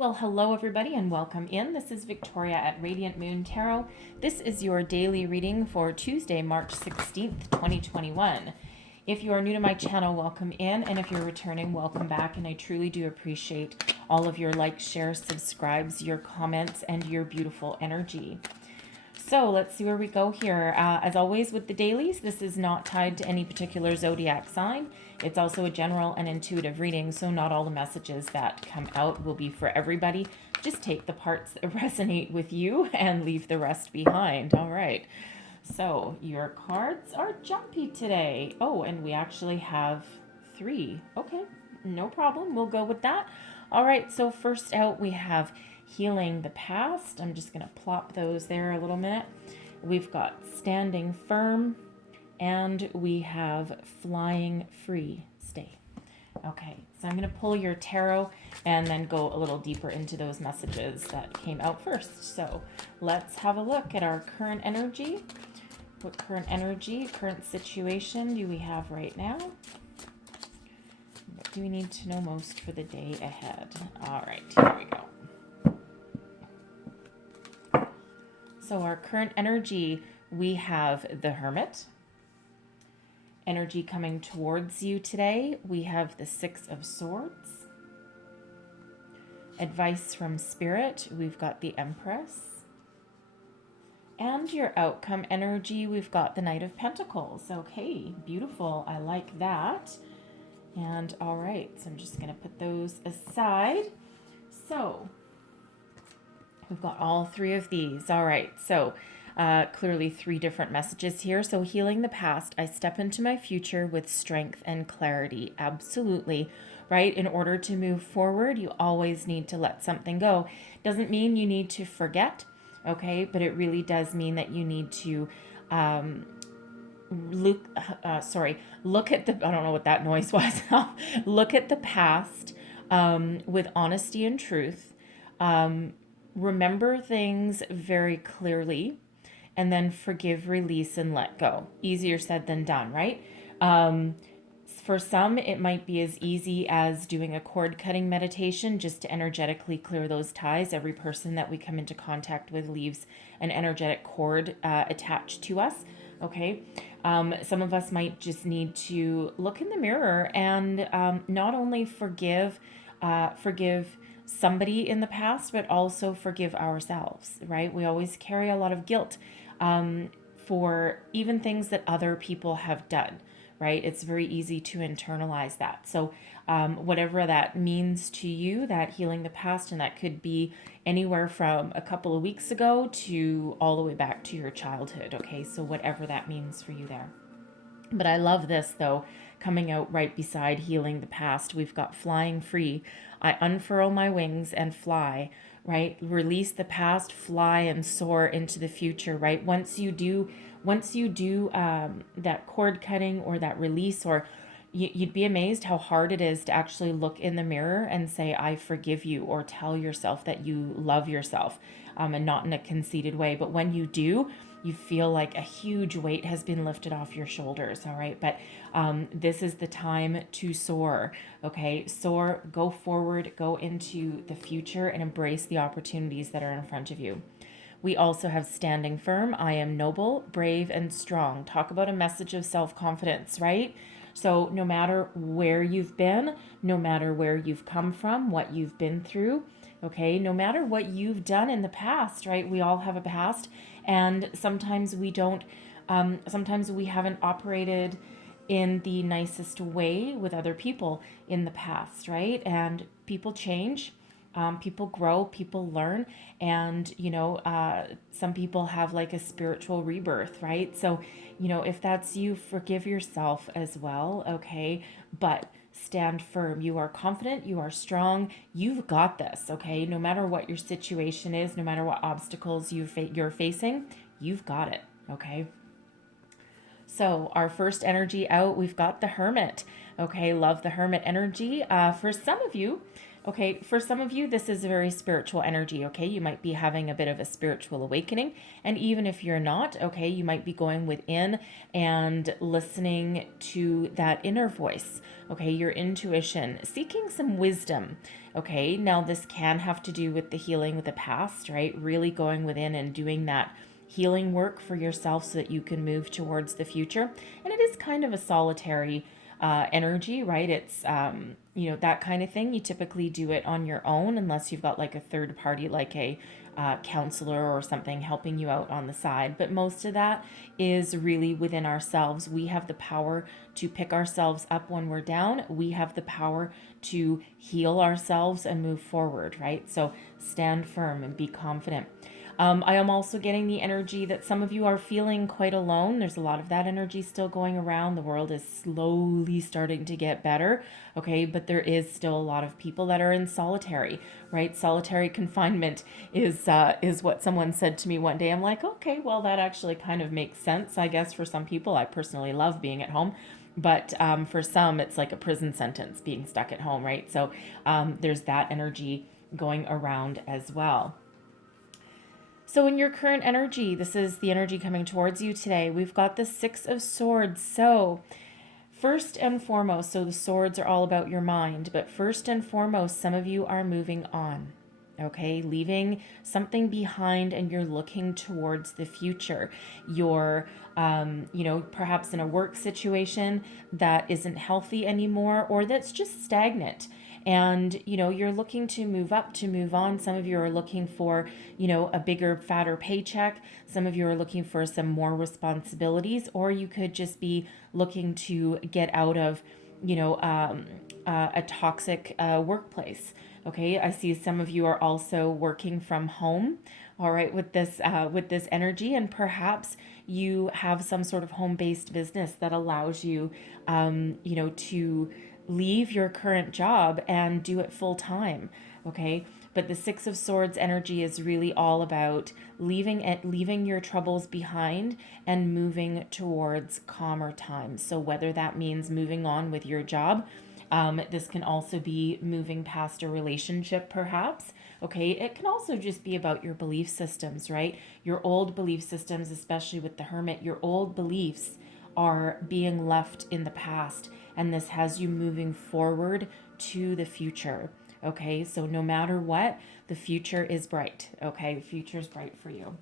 Well, hello everybody and welcome in. This is Victoria at Radiant Moon Tarot. This is your daily reading for Tuesday, March 16th, 2021. If you are new to my channel, welcome in, and if you're returning, welcome back, and I truly do appreciate all of your likes, shares, subscribes, your comments, and your beautiful energy. So let's see where we go here. As always with the dailies, this is not tied to any particular zodiac sign. It's also a general and intuitive reading, so not all the messages that come out will be for everybody. Just take the parts that resonate with you and leave the rest behind. All right. So your cards are jumpy today. Oh, and we actually have 3. Okay, no problem. We'll go with that. All right, so first out we have healing the past. I'm just going to plop those there a little minute. We've got standing firm, and we have flying free. Stay. Okay, so I'm going to pull your tarot and then go a little deeper into those messages that came out first. So let's have a look at our current energy. What current energy, current situation do we have right now? What do we need to know most for the day ahead? All right, here we go. So our current energy, we have the Hermit. Energy coming towards you today, we have the 6 of Swords. Advice from Spirit, we've got the Empress. And your outcome energy, we've got the Knight of Pentacles. Okay, beautiful. I like that. And all right, so I'm just going to put those aside. So we've got all 3 of these. All right, so clearly 3 different messages here. So healing the past, I step into my future with strength and clarity. Absolutely, right? In order to move forward, you always need to let something go. Doesn't mean you need to forget, okay? But it really does mean that you need to look at the, I don't know what that noise was. Look at the past with honesty and truth. Remember things very clearly, and then forgive, release, and let go. Easier said than done, right? For some, it might be as easy as doing a cord cutting meditation just to energetically clear those ties. Every person that we come into contact with leaves an energetic cord attached to us. Okay. Some of us might just need to look in the mirror and not only forgive somebody in the past, but also forgive ourselves, right? We always carry a lot of guilt for even things that other people have done, right? It's very easy to internalize that. So whatever that means to you, that healing the past, and that could be anywhere from a couple of weeks ago to all the way back to your childhood, okay? So whatever that means for you there. But I love this, though, coming out right beside healing the past. We've got flying free. I unfurl my wings and fly, right? Release the past, fly and soar into the future, right? Once you do that cord cutting or that release, or you'd be amazed how hard it is to actually look in the mirror and say, I forgive you, or tell yourself that you love yourself, and not in a conceited way. But when you do, you feel like a huge weight has been lifted off your shoulders, all right? But this is the time to soar, okay? Soar, go forward, go into the future, and embrace the opportunities that are in front of you. We also have standing firm. I am noble, brave, and strong. Talk about a message of self-confidence, right? So no matter where you've been, no matter where you've come from, what you've been through, okay, no matter what you've done in the past, right? We all have a past, and sometimes we don't, sometimes we haven't operated in the nicest way with other people in the past, right? And people change. People grow, people learn, and some people have like a spiritual rebirth, right? So if that's you, forgive yourself as well, okay? But stand firm. You are confident, you are strong, you've got this, okay? No matter what your situation is, no matter what obstacles you're facing, you've got it, okay? So our first energy out, we've got the Hermit. Okay, love the Hermit energy. For some of you, Okay, for some of you, this is a very spiritual energy, okay? You might be having a bit of a spiritual awakening. And even if you're not, okay, you might be going within and listening to that inner voice, okay? Your intuition, seeking some wisdom, okay? Now, this can have to do with the healing with the past, right? Really going within and doing that healing work for yourself so that you can move towards the future. And it is kind of a solitary energy, right? It's, that kind of thing. You typically do it on your own unless you've got like a third party, like a counselor or something helping you out on the side. But most of that is really within ourselves. We have the power to pick ourselves up when we're down. We have the power to heal ourselves and move forward, right? So stand firm and be confident. I am also getting the energy that some of you are feeling quite alone. There's a lot of that energy still going around. The world is slowly starting to get better, okay? But there is still a lot of people that are in solitary, right? Solitary confinement is what someone said to me one day. I'm like, okay, well, that actually kind of makes sense, I guess, for some people. I personally love being at home. But for some, it's like a prison sentence being stuck at home, right? So there's that energy going around as well. So in your current energy, this is the energy coming towards you today. We've got the Six of Swords. So first and foremost, so the swords are all about your mind, but first and foremost, some of you are moving on. Okay, leaving something behind and you're looking towards the future. You're, perhaps in a work situation that isn't healthy anymore or that's just stagnant. And, you're looking to move up, to move on. Some of you are looking for, a bigger, fatter paycheck. Some of you are looking for some more responsibilities, or you could just be looking to get out of, a toxic workplace. Okay, I see some of you are also working from home. All right, with this energy, and perhaps you have some sort of home-based business that allows you, to leave your current job and do it full time. Okay, but the Six of Swords energy is really all about leaving your troubles behind and moving towards calmer times. So whether that means moving on with your job, this can also be moving past a relationship, perhaps. Okay, it can also just be about your belief systems, right? Your old belief systems, especially with the Hermit, your old beliefs are being left in the past, and this has you moving forward to the future. Okay, so no matter what, the future is bright. Okay, the future is bright for you.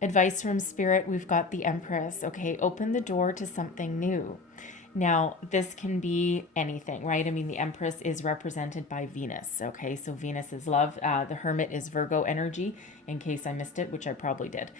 Advice from Spirit, we've got the Empress. Okay, open the door to something new. Now, this can be anything, right? I mean, the Empress is represented by Venus, okay? So Venus is love. The Hermit is Virgo energy, in case I missed it, which I probably did.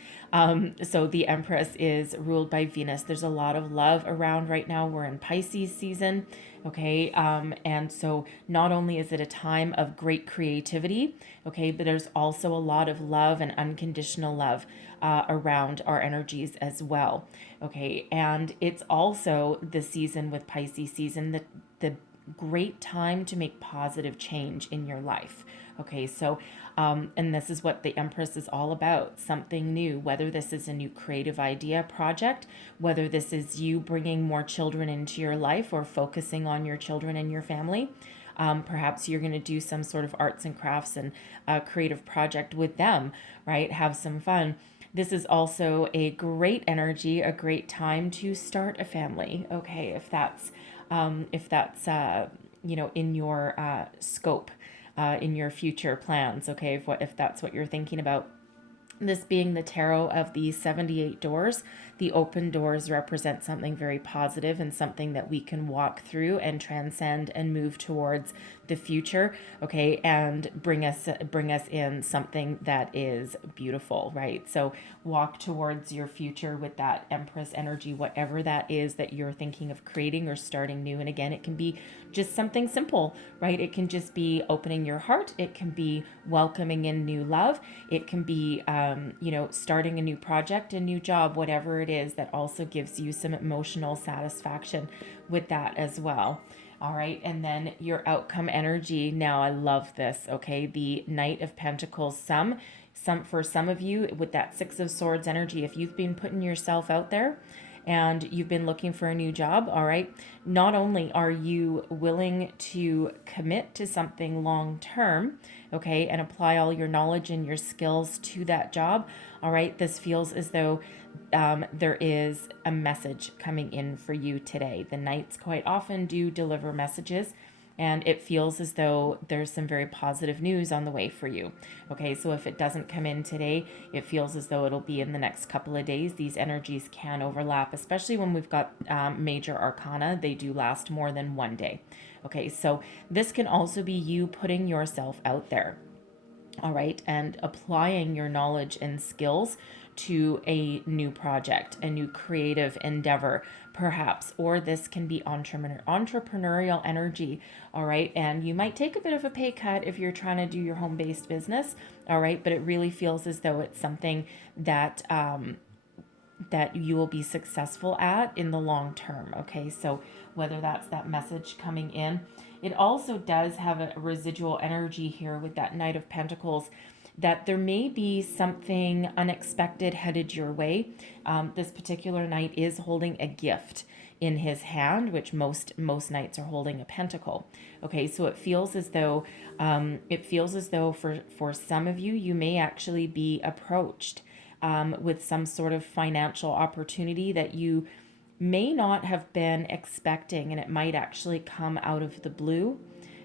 So the Empress is ruled by Venus. There's a lot of love around right now. We're in Pisces season, okay? And so not only is it a time of great creativity, okay, but there's also a lot of love and unconditional love around our energies as well. Okay, and it's also the season with Pisces season, the great time to make positive change in your life. Okay, so and this is what the Empress is all about, something new, whether this is a new creative idea project, whether this is you bringing more children into your life or focusing on your children and your family. Perhaps you're going to do some sort of arts and crafts and creative project with them, right? Have some fun. This is also a great energy, a great time to start a family. Okay, if that's in your scope, in your future plans. Okay, if that's what you're thinking about. This being the tarot of the 78 doors, the open doors represent something very positive and something that we can walk through and transcend and move towards the future, okay, and bring us in something that is beautiful, right? So walk towards your future with that Empress energy, whatever that is that you're thinking of creating or starting new. And again, it can be just something simple, right? It can just be opening your heart. It can be welcoming in new love. It can be, starting a new project, a new job, whatever it is that also gives you some emotional satisfaction with that as well. All right, and then your outcome energy. Now, I love this. Okay, the Knight of Pentacles. For some of you with that Six of Swords energy, if you've been putting yourself out there and you've been looking for a new job, all right, not only are you willing to commit to something long term, okay, and apply all your knowledge and your skills to that job, all right, this feels as though there is a message coming in for you today. The Knights quite often do deliver messages, and it feels as though there's some very positive news on the way for you. Okay, so if it doesn't come in today, it feels as though it'll be in the next couple of days. These energies can overlap, especially when we've got major arcana. They do last more than one day. Okay, so this can also be you putting yourself out there, all right, and applying your knowledge and skills to a new project, a new creative endeavor, perhaps, or this can be entrepreneurial energy, all right, and you might take a bit of a pay cut if you're trying to do your home-based business, all right, but it really feels as though it's something that that you will be successful at in the long term. Okay, so whether that's that message coming in, it also does have a residual energy here with that Knight of Pentacles, that there may be something unexpected headed your way. This particular knight is holding a gift in his hand, which most knights are holding a pentacle. Okay, so it feels as though for some of you, you may actually be approached with some sort of financial opportunity that you may not have been expecting, and it might actually come out of the blue.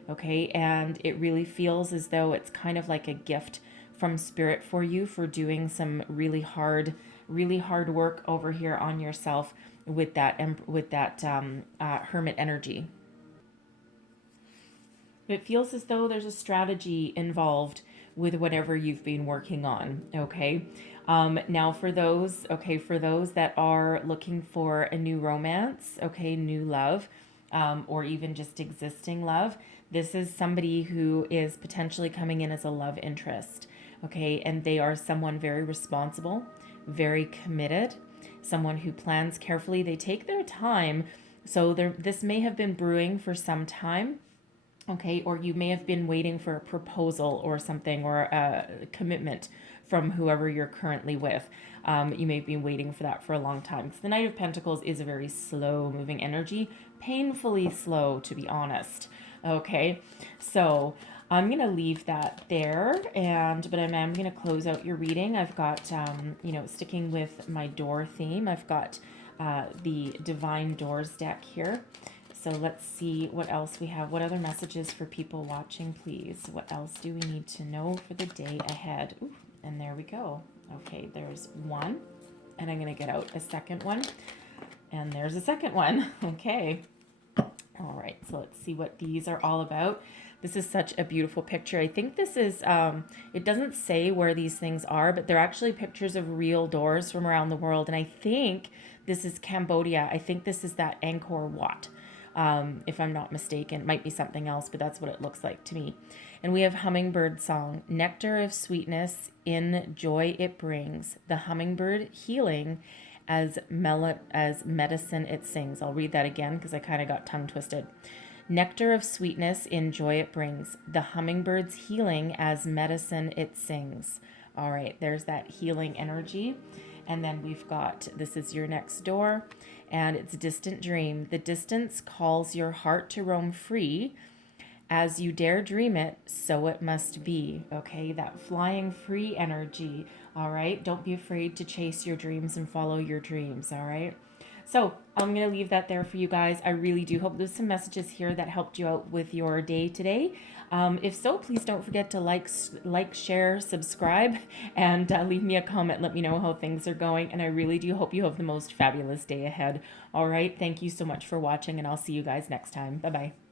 Okay, and it really feels as though it's kind of like a gift from spirit for you for doing some really hard work over here on yourself with that hermit energy. It feels as though there's a strategy involved with whatever you've been working on. Okay, now for those that are looking for a new romance, okay, new love, or even just existing love, this is somebody who is potentially coming in as a love interest. Okay, and they are someone very responsible, very committed, someone who plans carefully. They take their time. So this may have been brewing for some time. Okay, or you may have been waiting for a proposal or something, or a commitment from whoever you're currently with. You may have been waiting for that for a long time. Because the Knight of Pentacles is a very slow moving energy, painfully slow, to be honest. Okay, so I'm going to leave that there, but I'm going to close out your reading. I've got, sticking with my door theme, I've got the Divine Doors deck here. So let's see what else we have. What other messages for people watching, please? What else do we need to know for the day ahead? Ooh, and there we go. Okay, there's one, and I'm going to get out a second one, and there's a second one. Okay. All right, so let's see what these are all about. This is such a beautiful picture. I think this is, it doesn't say where these things are, but they're actually pictures of real doors from around the world. And I think this is Cambodia. I think this is that Angkor Wat, if I'm not mistaken. It might be something else, but that's what it looks like to me. And we have Hummingbird Song. Nectar of sweetness in joy it brings. The hummingbird healing as medicine it sings. I'll read that again because I kind of got tongue twisted. Nectar of sweetness in joy it brings. The hummingbird's healing as medicine it sings. All right, there's that healing energy. And then we've got, this is your next door, and it's distant dream. The distance calls your heart to roam free. As you dare dream it, so it must be. Okay, that flying free energy. All right, don't be afraid to chase your dreams and follow your dreams. All right. So I'm going to leave that there for you guys. I really do hope there's some messages here that helped you out with your day today. If so, please don't forget to like, share, subscribe, and leave me a comment. Let me know how things are going. And I really do hope you have the most fabulous day ahead. All right. Thank you so much for watching, and I'll see you guys next time. Bye-bye.